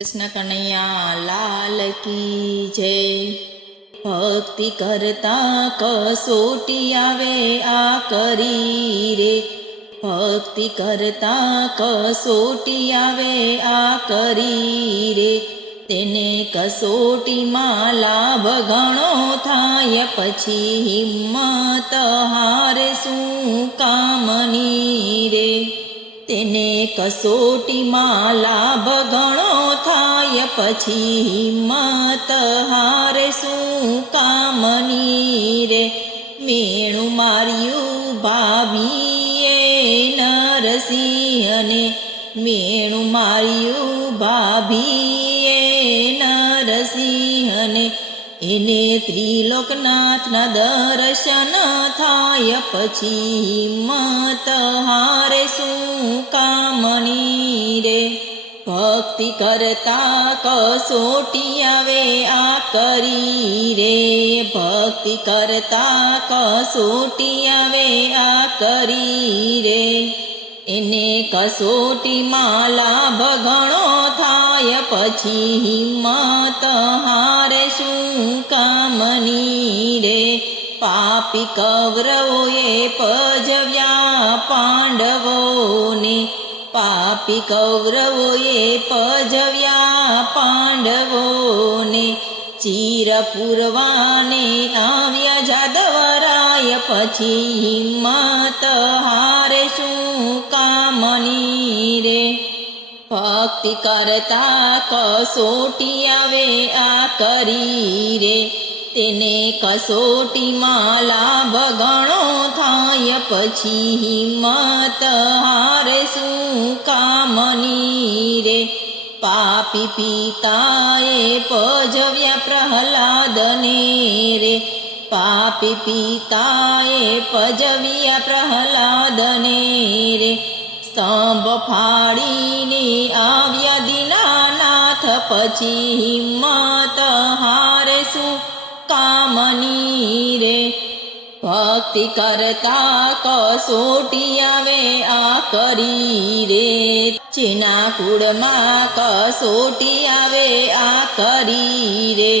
कृष्ण कन्हैया लाल की जय। भक्ति करता कसोटी आवे आ करी रे, भक्ति करता कसोटी आवे आ करी रे। तेने कसोटी में लाभ घणो थाय पछी हिम्मत हारे शू कामनी रे। तेने कसोटी में लाभ घणो थाय पछी हिम्मत हारे शू कामनी रे। मेणु मार्यु भाभीए नरसिंह ने, मेणु मार्यु भाभीए नरसिंह ने। एने त्रिलोकनाथना दर्शन थाय पछी हिम्मत हारे शू कामनी रे। भक्ति करता कसोटी आवे आ करी रे, भक्ति करता कसोटी आवे आ करी रे। एने कसोटी में लाभ घणो थाय पछी हिम्मत हारे शू कामनी रे। पापी कौरवोए पजव्या पांडवोने, पापी कौरवोए पजव्या पांडवोने। चीर पूरवाने आव्या जादवराय पछी हिम्मत हारे शू कामनी रे। भक्ति करता कसोटी आवे आ करी रे। तेने कसोटी में लाभ घणो थाय पछी हिम्मत हारे शू कामनी रे। पापी पिताए पजव्या प्रहलादने रे, पापी पिताए पजव्या प्रहलादने रे। स्तंभ फाड़ीने आव्या दीनानाथ पछी हिम्मत हारे शू कामनी रे। भक्ति करता कसोटी आवे आ करी रे। जेना कूड़मा कसोटी आवे आ करी रे।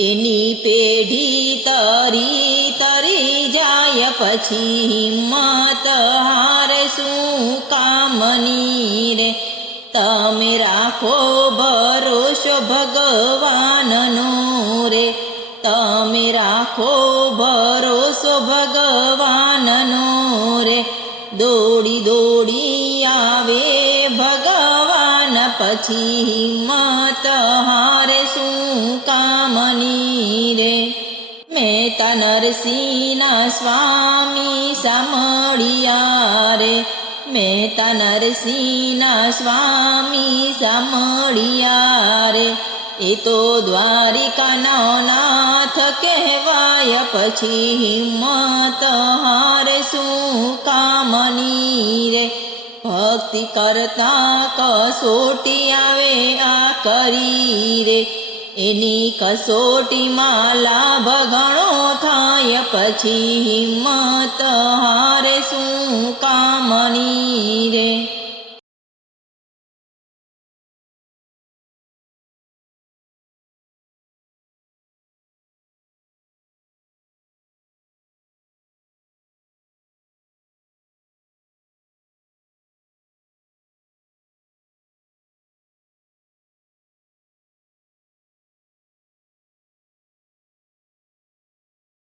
एनी पेढ़ी तरी तरी जाय पछी हिम्मत हारे शू कामनी रे। तमे राखो भरोसो भगवाननो रे, तमे राखो भरोसो भगवाननो रे। दौड़ी दौड़ी आवे भगवान पछी हिम्मत हारे शू कामनी रे। मेहता नरसिंहना स्वामी सामळिया रे, मेहता नरसिंहना स्वामी सामळिया रे। ए तो द्वारिकानो नाथ कहवाय पछी हिम्मत हारे शू कामनी रे। भक्ति करता कसोटी आवे आ करी रे। एनी कसोटी में लाभ घणो थाय पछी हिम्मत हारे शू कामनी रे।